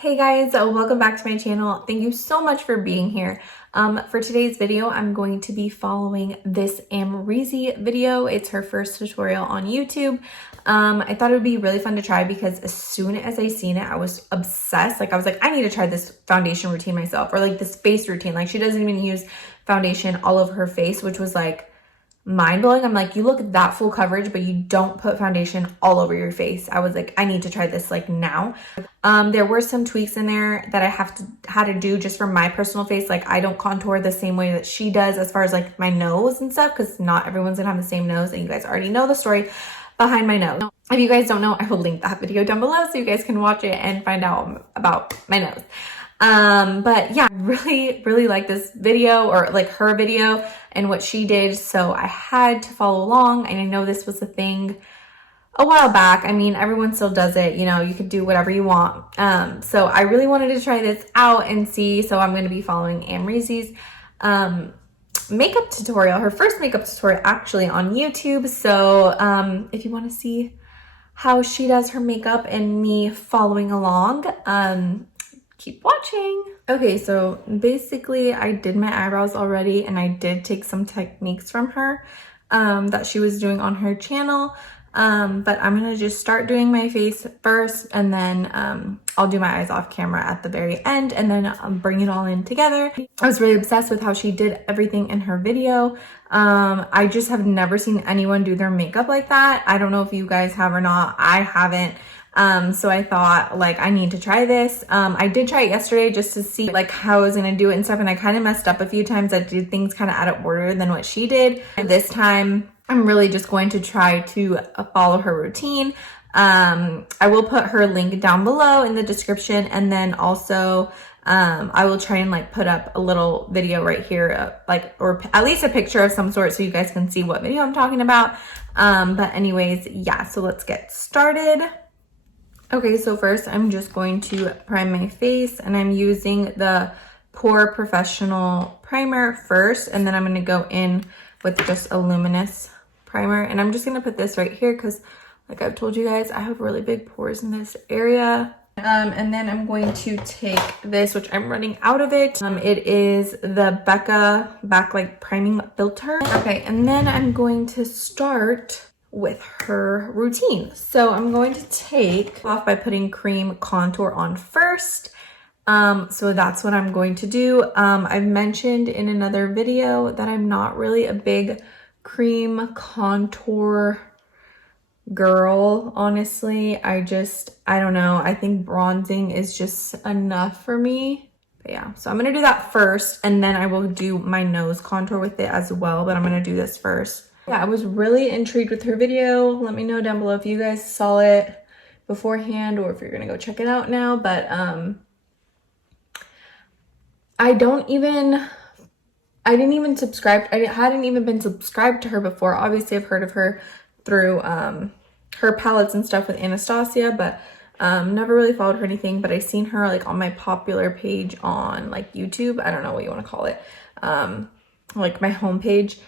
Hey guys, welcome back to my channel. Thank you so much for being here. For today's video, I'm going to be following this Amrezy video. It's her first tutorial on YouTube. I thought it would be really fun to try because as soon as I seen it, I was obsessed. I was like, I need to try this foundation routine myself, or like this face routine. Like, she doesn't even use foundation all over her face, which was like mind-blowing. I'm like, you look at that full coverage, but you don't put foundation all over your face. I was like, I need to try this like now. There were some tweaks in there that I had to do just for my personal face. Like, I don't contour the same way that she does as far as like my nose and stuff, because not everyone's gonna have the same nose, and you guys already know the story behind my nose. If you guys don't know, I will link that video down below so you guys can watch it and find out about my nose. But yeah, really like this video, or like her video and what she did, so I had to follow along. And I know this was a thing a while back. I mean, everyone still does it, you know, you can do whatever you want. So I really wanted to try this out and see, so I'm going to be following Amrezy'S makeup tutorial, her first makeup tutorial actually, on YouTube. So if you want to see how she does her makeup and me following along, keep watching. Okay, so basically I did my eyebrows already, and I did take some techniques from her that she was doing on her channel. But I'm gonna just start doing my face first, and then I'll do my eyes off camera at the very end, and then bring it all in together. I was really obsessed with how she did everything in her video. I just have never seen anyone do their makeup like that. I don't know if you guys have or not. I haven't. So I thought, like, I need to try this. I did try it yesterday just to see like how I was gonna do it and stuff, and I kind of messed up a few times. I did things kind of out of order than what she did. And this time I'm really just going to try to follow her routine. I will put her link down below in the description, and then also I will try and like put up a little video right here, or at least a picture of some sort, so you guys can see what video I'm talking about. But anyways, yeah, so let's get started. Okay, so first I'm just going to prime my face, and I'm using the Pore Professional primer first, and then I'm going to go in with just a luminous primer. And I'm just going to put this right here because, like I've told you guys, I have really big pores in this area. And then I'm going to take this, which I'm running out of it. It is the Becca Backlight Priming Filter. Okay, and then I'm going to start with her routine. So I'm going to take off by putting cream contour on first. So that's what I'm going to do. I've mentioned in another video that I'm not really a big cream contour girl, honestly. I don't know. I think bronzing is just enough for me. But yeah, so I'm gonna do that first, and then I will do my nose contour with it as well, but I'm gonna do this first. Yeah, I was really intrigued with her video. Let me know down below if you guys saw it beforehand, or if you're gonna go check it out now. But I hadn't even been subscribed to her before. Obviously I've heard of her through her palettes and stuff with Anastasia, but never really followed her anything. But I seen her like on my popular page on like YouTube. I don't know what you want to call it, like my homepage.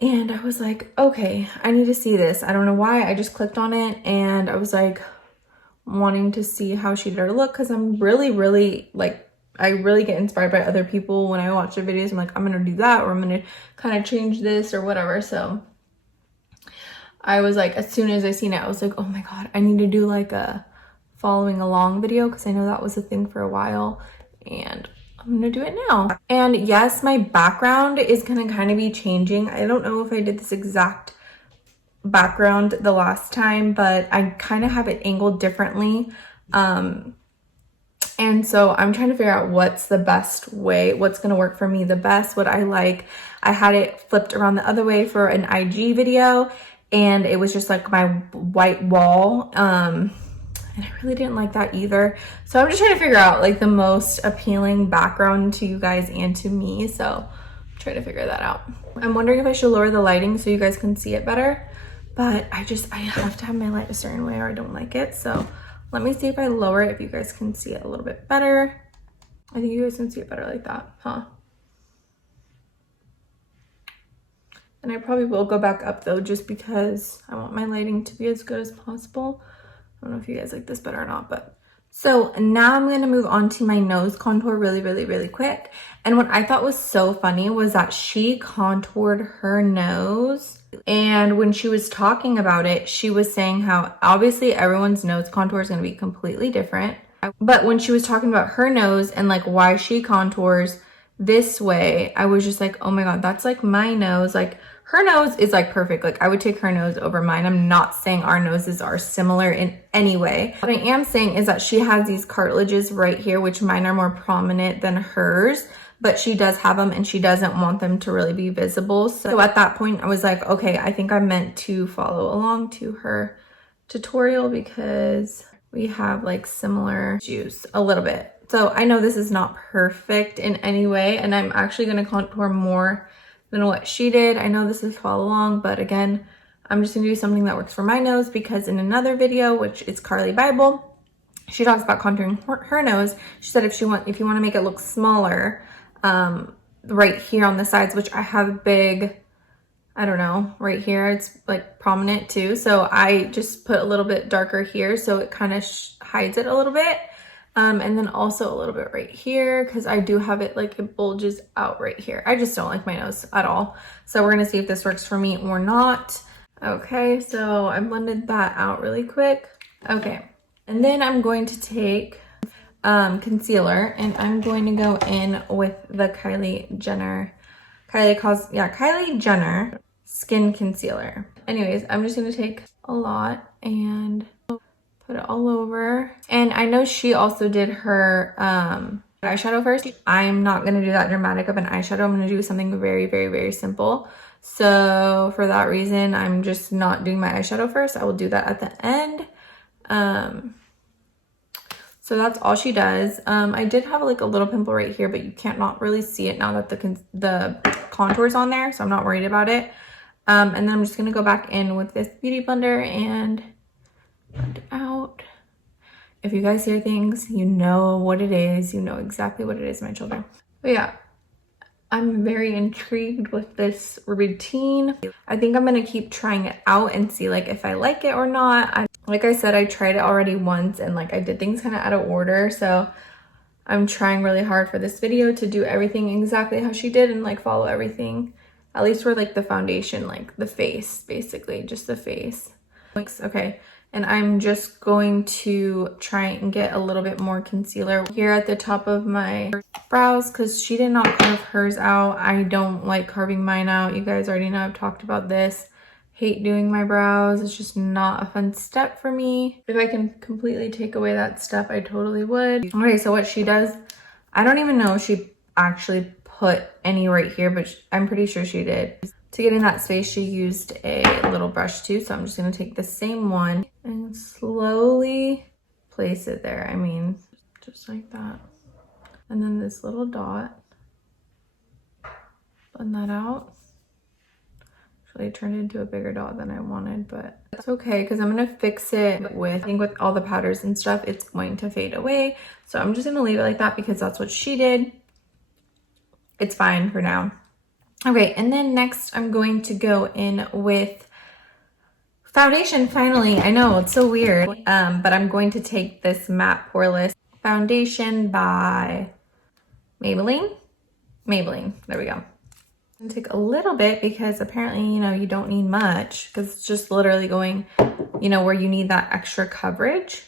And I was like, okay, I need to see this. I don't know why. I just clicked on it, and I was like wanting to see how she did her look, because I'm really like, I really get inspired by other people when I watch their videos. I'm like, I'm gonna do that, or I'm gonna kind of change this or whatever. So I was like, as soon as I seen it, I was like, oh my god, I need to do like a following along video, because I know that was a thing for a while, and I'm gonna do it now. And yes, my background is gonna kind of be changing. I don't know if I did this exact background the last time, but I kind of have it angled differently. And so I'm trying to figure out what's the best way, what's gonna work for me the best, what I like. I had it flipped around the other way for an IG video, and it was just like my white wall. And I really didn't like that either. So I'm just trying to figure out like the most appealing background to you guys and to me. So I'm trying to figure that out. I'm wondering if I should lower the lighting so you guys can see it better. But I have to have my light a certain way, or I don't like it. So let me see if I lower it, if you guys can see it a little bit better. I think you guys can see it better like that, huh? And I probably will go back up though, just because I want my lighting to be as good as possible. I don't know if you guys like this better or not, but So now I'm going to move on to my nose contour really quick. And what I thought was so funny was that she contoured her nose. And when she was talking about it, she was saying how obviously everyone's nose contour is going to be completely different. But when she was talking about her nose and like why she contours this way, I was just like, oh my God, that's like my nose. Like her nose is like perfect. Like I would take her nose over mine. I'm not saying our noses are similar in any way. What I am saying is that she has these cartilages right here, which mine are more prominent than hers, but she does have them and she doesn't want them to really be visible. So at that point I was like, okay, I think I'm meant to follow along to her tutorial because we have like similar juice a little bit. So I know this is not perfect in any way, and I'm actually going to contour more than what she did. I know this is follow along, but again, I'm just going to do something that works for my nose because in another video, which is Carly Bible, she talks about contouring her nose. She said if you want to make it look smaller, right here on the sides, which I have big, I don't know, right here, it's like prominent too. So I just put a little bit darker here so it kind of hides it a little bit. And then also a little bit right here because I do have it like it bulges out right here. I just don't like my nose at all. So we're gonna see if this works for me or not. Okay, so I blended that out really quick. Okay, and then I'm going to take concealer and I'm going to go in with the Kylie Jenner skin concealer. Anyways, I'm just gonna take a lot and put it all over. And I know she also did her eyeshadow first. I'm not gonna do that dramatic of an eyeshadow. I'm gonna do something very simple. So for that reason, I'm just not doing my eyeshadow first. I will do that at the end. So that's all she does. I did have like a little pimple right here, but you can't not really see it now that the contour's on there, so I'm not worried about it. And then I'm just gonna go back in with this beauty blender and blend it out. If you guys hear things, you know what it is. You know exactly what it is, my children. But yeah, I'm very intrigued with this routine. I think I'm gonna keep trying it out and see like if I like it or not. Like I said, I tried it already once and like I did things kind of out of order. So I'm trying really hard for this video to do everything exactly how she did and like follow everything. At least for like the foundation, like the face, basically, just the face. Okay, and I'm just going to try and get a little bit more concealer here at the top of my brows because she did not carve hers out. I don't like carving mine out. You guys already know I've talked about this. Hate doing my brows. It's just not a fun step for me. If I can completely take away that step, I totally would. Okay, so what she does, I don't even know if she actually put any right here, but I'm pretty sure she did. To get in that space, she used a little brush too, so I'm just gonna take the same one and slowly place it there. I mean, just like that. And then this little dot, blend that out. Actually, it turned into a bigger dot than I wanted, but it's okay because I'm gonna fix it with, I think with all the powders and stuff, it's going to fade away. So I'm just gonna leave it like that because that's what she did. It's fine for now. Okay, and then next I'm going to go in with foundation finally. I know, it's so weird, but I'm going to take this matte poreless foundation by Maybelline. There we go. I'm gonna take a little bit because apparently, you know, you don't need much because it's just literally going, you know, where you need that extra coverage.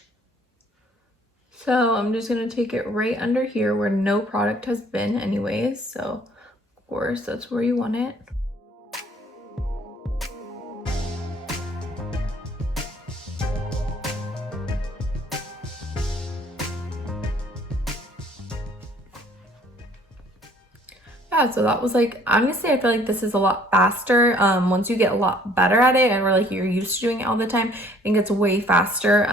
So I'm just gonna take it right under here where no product has been anyways. So of course, that's where you want it. Yeah, so that was like, honestly, I feel like this is a lot faster. Once you get a lot better at it and we're like, you're used to doing it all the time, I think it's way faster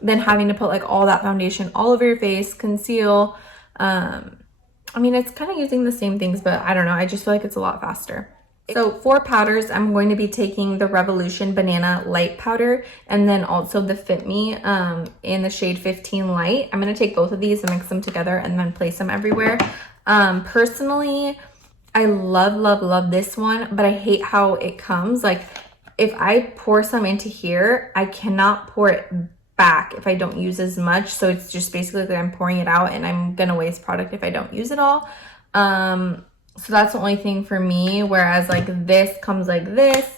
than having to put like all that foundation all over your face, conceal. I mean, it's kind of using the same things, but I don't know. I just feel like it's a lot faster. So for powders, I'm going to be taking the Revolution Banana Light Powder and then also the Fit Me in the shade 15 Light. I'm going to take both of these and mix them together and then place them everywhere. Personally, I love this one, but I hate how it comes. Like if I pour some into here, I cannot pour it back if I don't use as much. So it's just basically like I'm pouring it out and I'm gonna waste product if I don't use it all. So that's the only thing for me, whereas like this comes like this,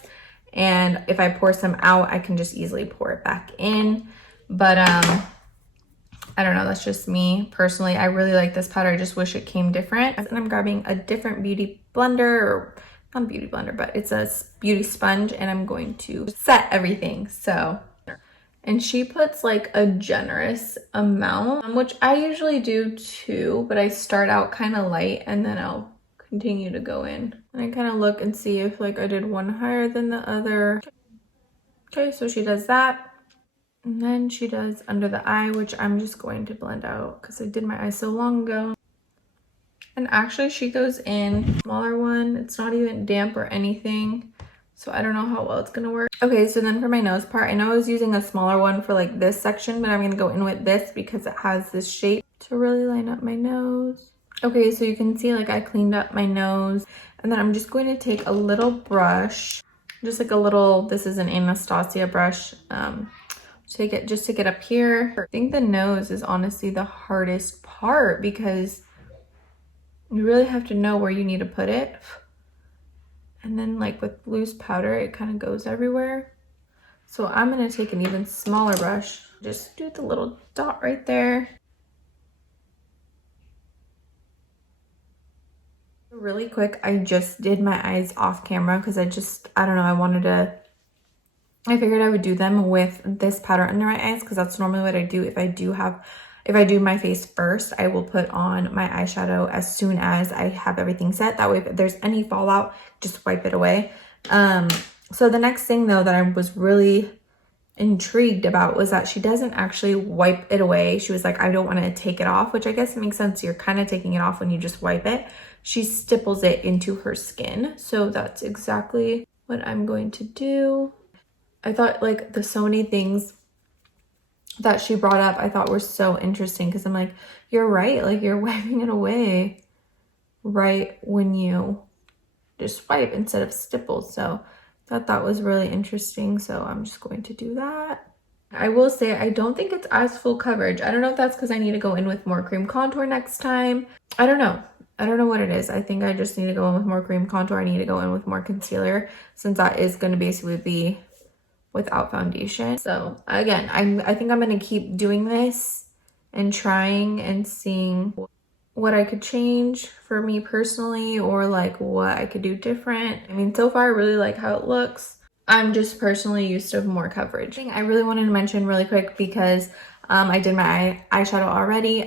and if I pour some out, I can just easily pour it back in. But I don't know, that's just me personally. I really like this powder. I just wish it came different. And I'm grabbing a different beauty blender, or not beauty blender, but it's a beauty sponge, and I'm going to set everything. So, and she puts like a generous amount, which I usually do too, but I start out kind of light and then I'll continue to go in. And I kind of look and see if like I did one higher than the other. Okay, so she does that. And then she does under the eye, which I'm just going to blend out because I did my eyes so long ago. And actually she goes in smaller one. It's not even damp or anything, so I don't know how well it's gonna work. Okay, so then for my nose part, I know I was using a smaller one for like this section, but I'm gonna go in with this because it has this shape to really line up my nose. Okay, so you can see like I cleaned up my nose, and then I'm just going to take a little brush, just like a little, this is an Anastasia brush, just to get up here. I think the nose is honestly the hardest part because you really have to know where you need to put it. And then like with loose powder, it kind of goes everywhere. So I'm gonna take an even smaller brush, just do the little dot right there. Really quick, I just did my eyes off camera because I don't know, I figured I would do them with this powder under my eyes because that's normally what I do. If I do my face first, I will put on my eyeshadow as soon as I have everything set. That way, if there's any fallout, just wipe it away. So the next thing though that I was really intrigued about was that she doesn't actually wipe it away. She was like, I don't want to take it off, which I guess makes sense. You're kind of taking it off when you just wipe it. She stipples it into her skin. So that's exactly what I'm going to do. I thought like the so many things that she brought up I thought were so interesting because I'm like, you're right, like you're wiping it away right when you just wipe instead of stipple. So I thought that was really interesting. So I'm just going to do that. I will say I don't think it's as full coverage. I don't know if that's because I need to go in with more cream contour next time. I don't know what it is. I think I just need to go in with more cream contour. I need to go in with more concealer since that is going to basically be without foundation. So again, I think I'm gonna keep doing this and trying and seeing what I could change for me personally, or like what I could do different. I mean, so far I really like how it looks. I'm just personally used to more coverage. I really wanted to mention really quick because I did my eyeshadow already,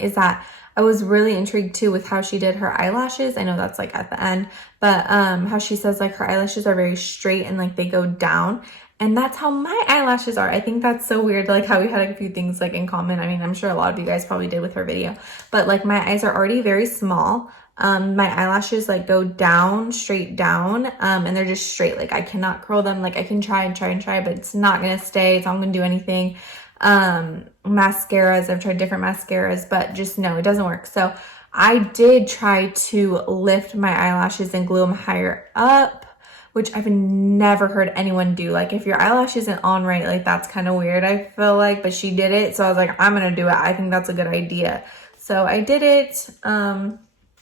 is that I was really intrigued too with how she did her eyelashes. I know that's like at the end, but how she says like her eyelashes are very straight and like they go down. And that's how my eyelashes are. I think that's so weird, like how we had a few things like in common. I mean, I'm sure a lot of you guys probably did with her video, but like my eyes are already very small. My eyelashes like go down, straight down, and they're just straight. Like I cannot curl them. Like I can try and try, but it's not gonna stay. It's not gonna do anything. Mascaras, I've tried different mascaras, but just no, it doesn't work. So I did try to lift my eyelashes and glue them higher up, which I've never heard anyone do. Like if your eyelash isn't on right, like that's kind of weird, I feel like, but she did it. So I was like, I'm gonna do it. I think that's a good idea. So I did it.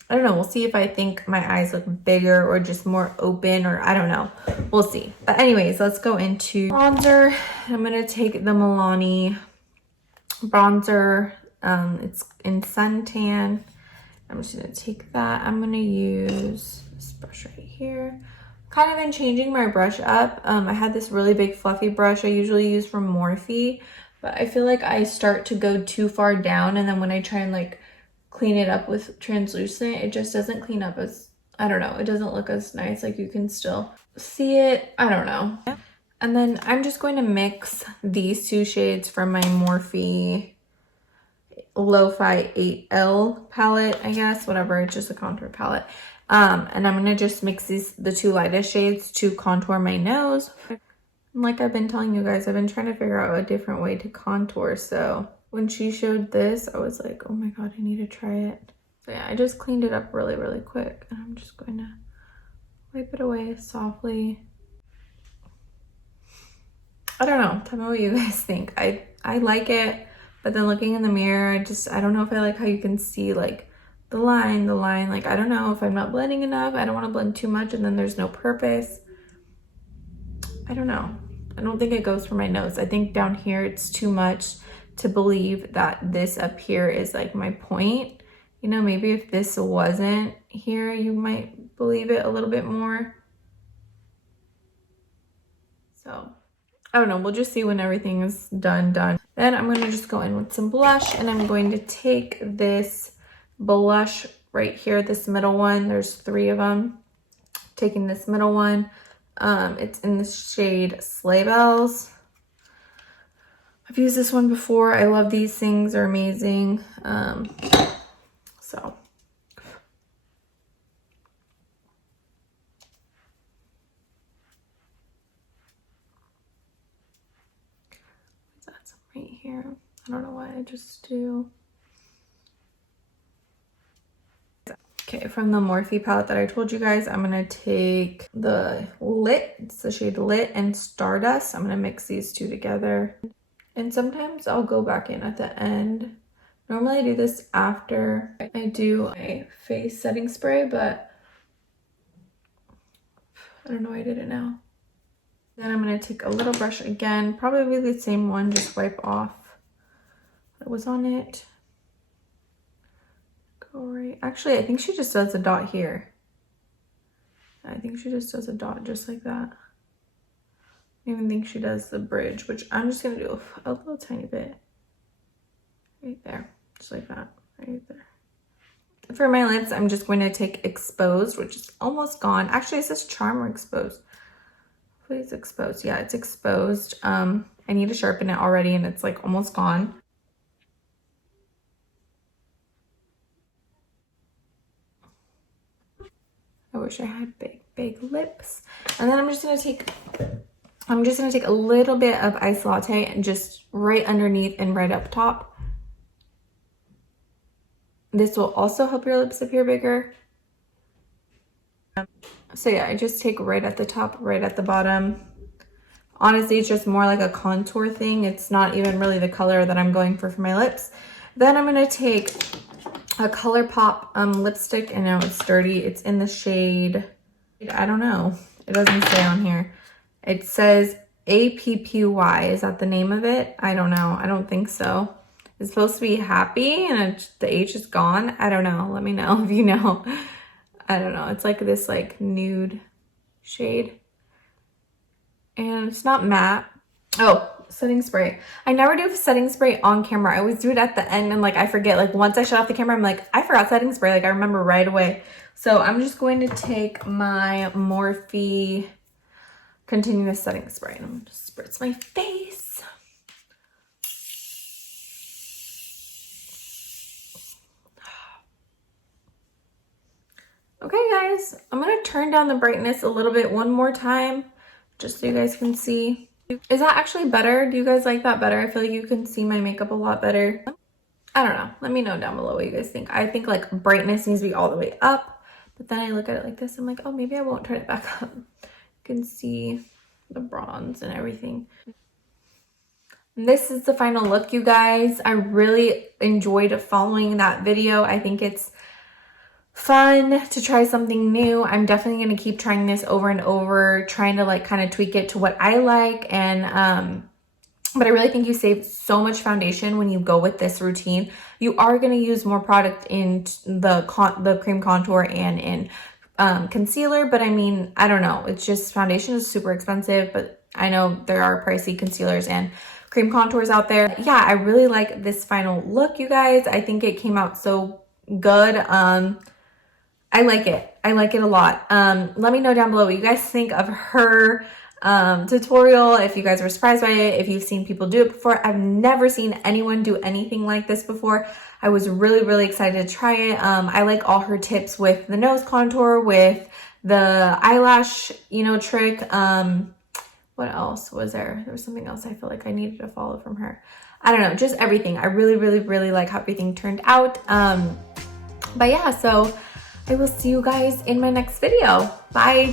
I don't know. We'll see if I think my eyes look bigger or just more open, or I don't know. We'll see. But anyways, let's go into bronzer. I'm gonna take the Milani bronzer. It's in Suntan. I'm just gonna take that. I'm gonna use this brush right here. Kind of been changing my brush up. I had this really big fluffy brush I usually use from Morphe, but I feel like I start to go too far down, and then when I try and like clean it up with translucent, it just doesn't clean up as, I don't know, it doesn't look as nice. Like you can still see it. I don't know. And then I'm just going to mix these two shades from my Morphe Lo-Fi 8L palette, I guess, whatever, it's just a contour palette. And I'm gonna just mix the two lightest shades to contour my nose. And like I've been telling you guys, I've been trying to figure out a different way to contour. So when she showed this, I was like, oh my God, I need to try it. So yeah, I just cleaned it up really, really quick. And I'm just going to wipe it away softly. I don't know. Tell me what you guys think. I I like it, but then looking in the mirror, I don't know if I like how you can see like the line, like I don't know if I'm not blending enough. I don't want to blend too much and then there's no purpose. I don't know. I don't think it goes for my nose. I think down here it's too much to believe that this up here is like my point. You know, maybe if this wasn't here, you might believe it a little bit more. So I don't know, we'll just see when everything is done. Then I'm gonna just go in with some blush, and I'm going to take this blush right here, this middle one. There's 3 of them. Taking this middle one. It's in the shade Sleigh Bells. I've used this one before. I love these things, they're amazing. So. That's right here. I don't know why I just do. Okay, from the Morphe palette that I told you guys, I'm gonna take the Lit, it's the shade Lit and Stardust. I'm gonna mix these 2 together. And sometimes I'll go back in at the end. Normally I do this after I do a face setting spray, but I don't know why I did it now. Then I'm gonna take a little brush again, probably the same one, just wipe off what was on it. Go right, actually I think she just does a dot here. I think she just does a dot just like that. I don't even think she does the bridge, which I'm just gonna do a little tiny bit. Right there, just like that, right there. For my lips, I'm just going to take Exposed, which is almost gone. Actually, it says Charm or Exposed. Hopefully it's Exposed. Yeah, it's Exposed. I need to sharpen it already, and it's like almost gone. I wish I had big lips. And then I'm just gonna take a little bit of Ice Latte and just right underneath and right up top. This will also help your lips appear bigger. So yeah, I just take right at the top, right at the bottom. Honestly, it's just more like a contour thing. It's not even really the color that I'm going for my lips. Then I'm gonna take a ColourPop lipstick, and now it's dirty. It's in the shade, I don't know. It doesn't say on here. It says APPY. Is that the name of it? I don't know. I don't think so. It's supposed to be Happy, and the H is gone. I don't know. Let me know if you know. I don't know. It's like this like nude shade. And it's not matte. Oh, setting spray. I never do setting spray on camera. I always do it at the end, and like I forget. Like once I shut off the camera, I'm like, I forgot setting spray. Like I remember right away. So I'm just going to take my Morphe Continuous Setting Spray, and I'm going to spritz my face. Okay guys, I'm gonna turn down the brightness a little bit one more time, just so you guys can see. Is that actually better? Do you guys like that better? I feel like you can see my makeup a lot better. I don't know. Let me know down below what you guys think. I think like brightness needs to be all the way up, but then I look at it like this, I'm like, oh, maybe I won't turn it back up. You can see the bronze and everything. And this is the final look, you guys. I really enjoyed following that video. I think it's fun to try something new. I'm definitely going to keep trying this over and over, trying to like kind of tweak it to what I like. And but I really think you save so much foundation when you go with this routine. You are going to use more product in the cream contour and in concealer, but I mean, I don't know, it's just foundation is super expensive, but I know there are pricey concealers and cream contours out there. Yeah, I really like this final look, you guys. I think it came out so good. I like it. I like it a lot. Let me know down below what you guys think of her tutorial, if you guys were surprised by it, if you've seen people do it before. I've never seen anyone do anything like this before. I was really, really excited to try it. I like all her tips with the nose contour, with the eyelash, you know, trick. What else was there? There was something else I feel like I needed to follow from her. I don't know, just everything. I really, really, really like how everything turned out. But yeah, so I will see you guys in my next video. Bye.